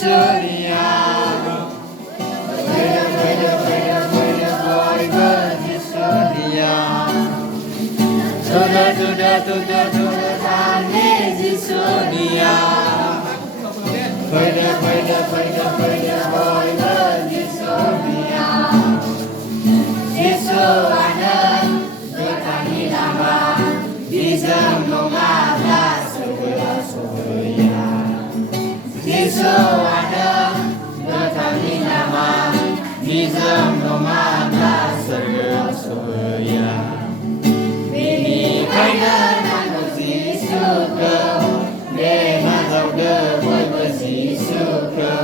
Jisonia. Peda peda peda peda boy Jisonia. Toda toda toda toda tane Jisonia. Peda peda peda peda boy Jisonia. Jisu ada bertani lama di zemlonga segera soya. Jisu ada bertani lama di zemlonga segera soya. Bini kaya nanggo Jisu ke, dema zau de boy Jisu ke.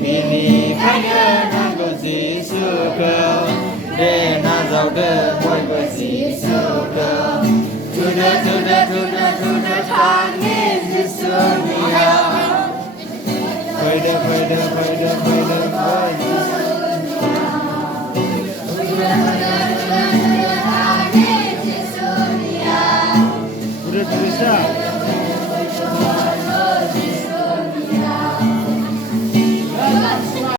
Bini kaya nanggo Jisu ke. De nazar de boy Jisu ke. Tuda tuda tuda tuda tangi Jisonia. Peda peda peda peda boy Jisonia. Tuda tuda tuda tuda tangi Jisonia. Udah bisa.